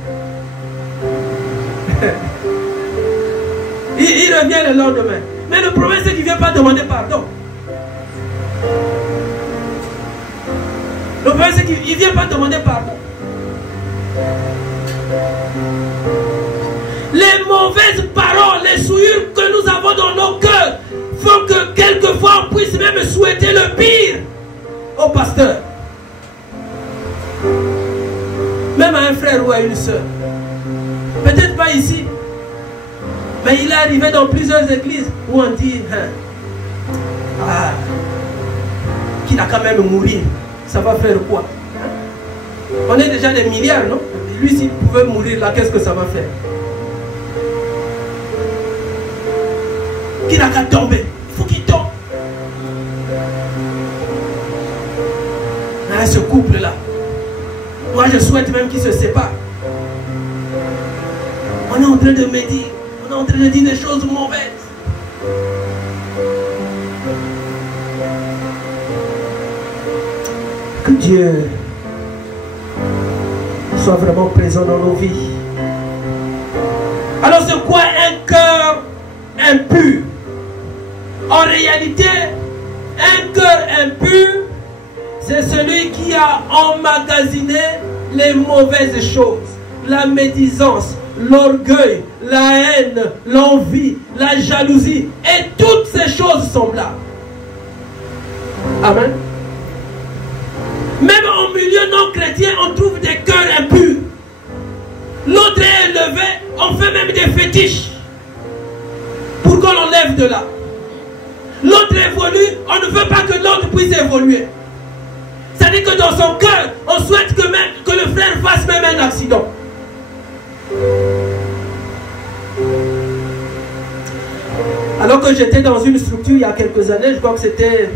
il revient le lendemain. Mais le problème c'est qu'il ne vient pas demander pardon. Le problème c'est qu'il ne vient pas demander pardon. Les mauvaises paroles, les souillures que nous avons dans nos cœurs font que quelquefois on puisse même souhaiter le pire au pasteur. Même à un frère ou à une soeur. Peut-être pas ici. Mais il est arrivé dans plusieurs églises où on dit ah, qu'il a quand même mourir. Ça va faire quoi? On est déjà des milliards, non? Lui, s'il pouvait mourir là, qu'est-ce que ça va faire? Qu'il n'a qu'à tomber. Il faut qu'il tombe. Ah, ce couple-là. Moi, je souhaite même qu'ils se séparent. On est en train de médire. On est en train de dire des choses mauvaises. Que Dieu soit vraiment présent dans nos vies. Alors, c'est quoi un cœur impur? En réalité, un cœur impur, c'est celui qui a emmagasiné les mauvaises choses, la médisance, l'orgueil, la haine, l'envie, la jalousie et toutes ces choses semblables. Amen. Même en milieu non chrétien, on trouve des cœurs impurs. L'autre est élevé, on fait même des fétiches pour qu'on l'enlève de là. L'autre évolue, on ne veut pas que l'autre puisse évoluer. C'est-à-dire que dans son cœur, on souhaite que le frère fasse même un accident. Alors que j'étais dans une structure il y a quelques années, je crois que c'était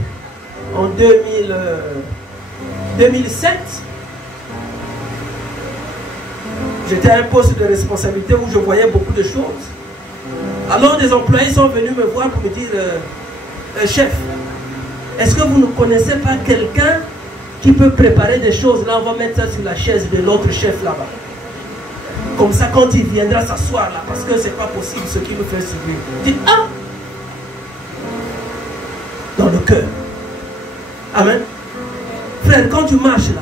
en 2007, J'étais à un poste de responsabilité où je voyais beaucoup de choses. Alors des employés sont venus me voir pour me dire, chef, est-ce que vous ne connaissez pas quelqu'un qui peut préparer des choses? Là, on va mettre ça sur la chaise de l'autre chef là-bas. Comme ça, quand il viendra s'asseoir là, parce que c'est pas possible ce qu'il me fait subir. Dites, ah! Dans le cœur. Amen. Frère, quand tu marches là,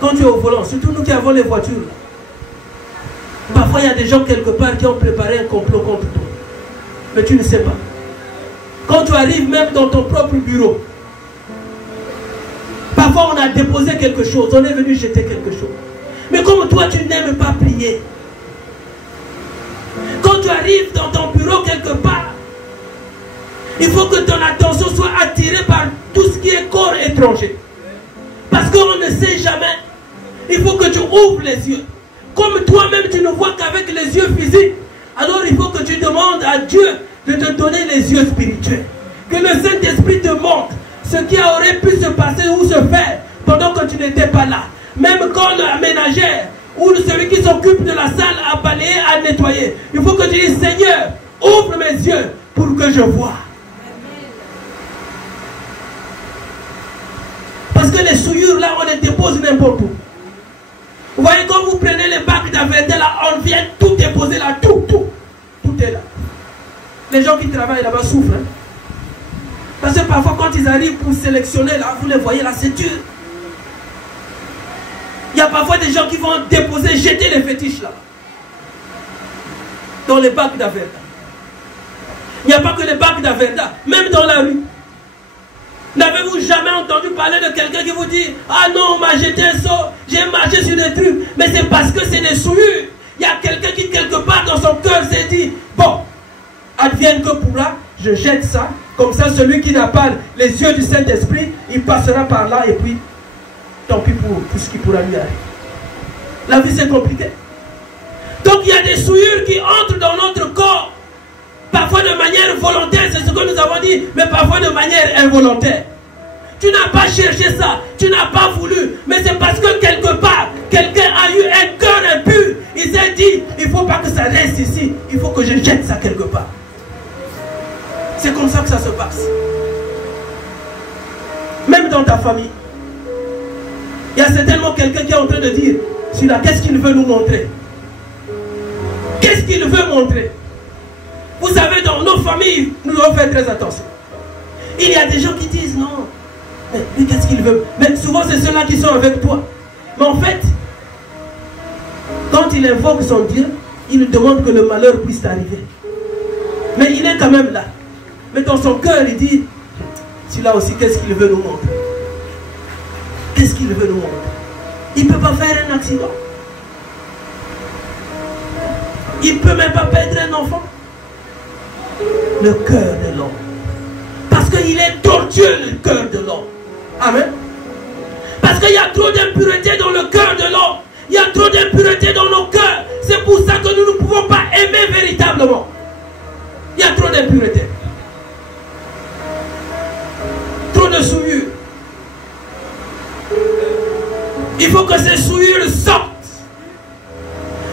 quand tu es au volant, surtout nous qui avons les voitures là, parfois il y a des gens quelque part qui ont préparé un complot contre toi. Mais tu ne sais pas. Quand tu arrives même dans ton propre bureau, parfois on a déposé quelque chose, on est venu jeter quelque chose. Mais comme toi tu n'aimes pas prier, quand tu arrives dans ton bureau quelque part, il faut que ton attention soit attirée par tout ce qui est corps étranger. Parce qu'on ne sait jamais. Il faut que tu ouvres les yeux. Comme toi-même tu ne vois qu'avec les yeux physiques, alors il faut que tu demandes à Dieu de te donner les yeux spirituels. Que le Saint-Esprit te montre ce qui aurait pu se passer ou se faire pendant que tu n'étais pas là. Même quand la ménagère ou celui qui s'occupe de la salle a balayé, a nettoyé. Il faut que tu dises, Seigneur, ouvre mes yeux pour que je voie. Parce que les souillures là, on les dépose n'importe où. Vous voyez, quand vous prenez les bacs d'Averdet là, on vient tout déposer là, tout est là. Les gens qui travaillent là-bas souffrent. Hein? Parce que parfois quand ils arrivent pour sélectionner là, vous les voyez là, c'est dur. Il y a parfois des gens qui vont déposer, jeter les fétiches là. Dans les bacs d'Averdet. Il n'y a pas que les bacs d'Averdet, même dans la rue. N'avez-vous jamais entendu parler de quelqu'un qui vous dit, ah non, on m'a jeté un saut, j'ai marché sur des trucs. Mais c'est parce que c'est des souillures. Il y a quelqu'un qui quelque part dans son cœur s'est dit, bon, advienne que pourra, je jette ça. Comme ça, celui qui n'a pas les yeux du Saint-Esprit, il passera par là et puis, tant pis pour tout ce qui pourra lui arriver. La vie c'est compliqué. Donc il y a des souillures qui entrent dans notre corps. Parfois de manière volontaire, c'est ce que nous avons dit, mais parfois de manière involontaire. Tu n'as pas cherché ça, tu n'as pas voulu, mais c'est parce que quelque part, quelqu'un a eu un cœur impur. Il s'est dit, il ne faut pas que ça reste ici, il faut que je jette ça quelque part. C'est comme ça que ça se passe. Même dans ta famille, il y a certainement quelqu'un qui est en train de dire, celui-là, qu'est-ce qu'il veut nous montrer? Qu'est-ce qu'il veut montrer? Vous savez, dans nos familles, nous devons faire très attention. Il y a des gens qui disent non. Mais qu'est-ce qu'il veut? Mais souvent, c'est ceux-là qui sont avec toi. Mais en fait, quand il invoque son Dieu, il lui demande que le malheur puisse t'arriver. Mais il est quand même là. Mais dans son cœur, il dit, celui-là aussi, qu'est-ce qu'il veut nous montrer? Qu'est-ce qu'il veut nous montrer? Il ne peut pas faire un accident. Il ne peut même pas perdre un enfant. Le cœur de l'homme. Parce qu'il est tortueux, le cœur de l'homme. Amen. Parce qu'il y a trop d'impureté dans le cœur de l'homme. Il y a trop d'impureté dans nos cœurs. C'est pour ça que nous ne pouvons pas aimer véritablement. Il y a trop d'impureté. Trop de souillures. Il faut que ces souillures sortent.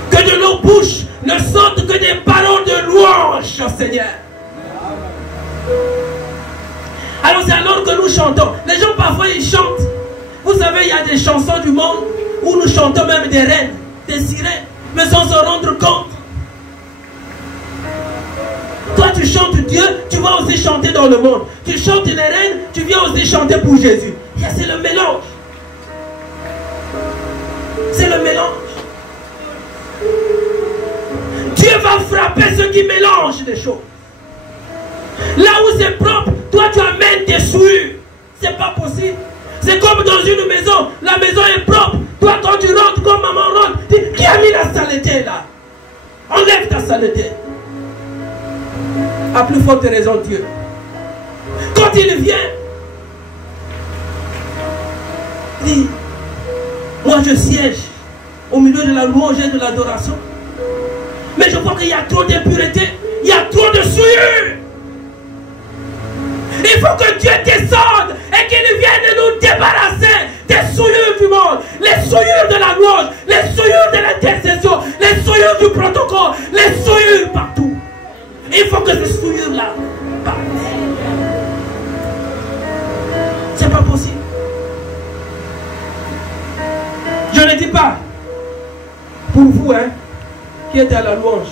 Que de nos bouches ne sortent que des paroles de louange au Seigneur. Alors c'est alors que nous chantons. Les gens parfois ils chantent. Vous savez, il y a des chansons du monde où nous chantons même des reines, des sirènes, mais sans se rendre compte. Toi tu chantes Dieu, tu vas aussi chanter dans le monde. Tu chantes les reines, tu viens aussi chanter pour Jésus. C'est le mélange. C'est le mélange. Dieu va frapper ceux qui mélangent les choses. Là où c'est propre, toi tu amènes des souillures. C'est pas possible. C'est comme dans une maison. La maison est propre. Toi quand tu rentres, comme maman rentre, tu dis, qui a mis la saleté là? Enlève ta saleté. À plus forte raison Dieu. Quand il vient, il dit, moi je siège au milieu de la louange et de l'adoration. Mais je vois qu'il y a trop d'impureté. Il y a trop de souillures. Il faut que Dieu descende et qu'il vienne nous débarrasser des souillures du monde, les souillures de la louange, les souillures de l'intercession, Pour vous, hein, qui êtes à la louange.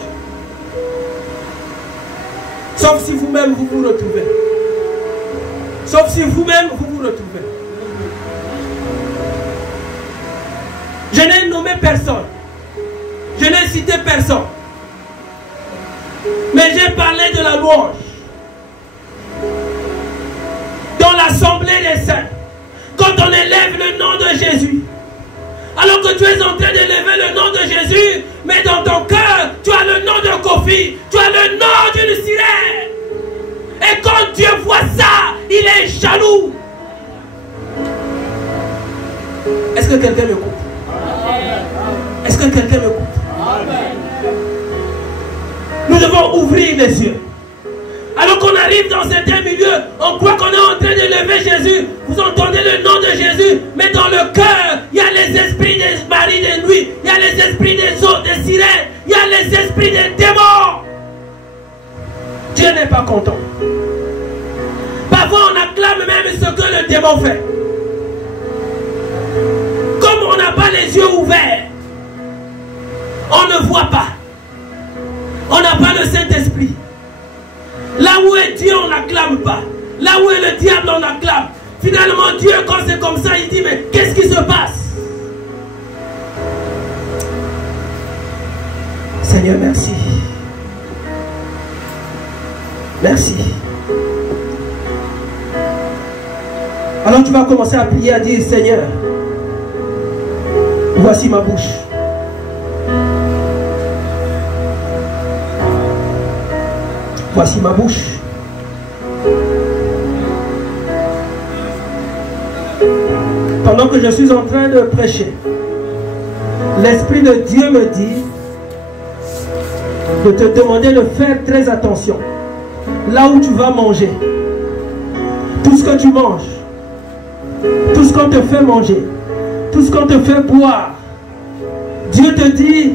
Sauf si vous-même vous vous retrouvez. Sauf si vous-même vous vous retrouvez. Je n'ai nommé personne. Je n'ai cité personne. Mais j'ai parlé de la louange. Dans l'assemblée des saints, quand on élève le nom de Jésus, alors que tu es en train d'élever le nom de Jésus, mais dans ton cœur, tu as le nom de Kofi, tu as le nom d'une sirène. Et quand Dieu voit ça, il est jaloux. Est-ce que quelqu'un m'écoute? Est-ce que quelqu'un m'écoute? Nous devons ouvrir les yeux. Alors qu'on arrive dans certains milieux, on croit qu'on est en train d'élever Jésus. Vous entendez le nom de Jésus, mais dans le cœur, il y a les esprits des maris de nuit, il y a les esprits des eaux, des sirènes, il y a les esprits des démons. Dieu n'est pas content. Parfois, on acclame même ce que le démon fait. Comme on n'a pas les yeux ouverts, on ne voit pas. On n'a pas le Saint-Esprit. Là où est Dieu, on n'acclame pas. Là où est le diable, on acclame. Finalement, Dieu, quand c'est comme ça, il dit, mais qu'est-ce qui se passe? Seigneur, merci. Merci. Alors tu vas commencer à prier, à dire, Seigneur, voici ma bouche. Voici ma bouche. Pendant que je suis en train de prêcher, l'Esprit de Dieu me dit de te demander de faire très attention. Là où tu vas manger, tout ce que tu manges, tout ce qu'on te fait manger, tout ce qu'on te fait boire, Dieu te dit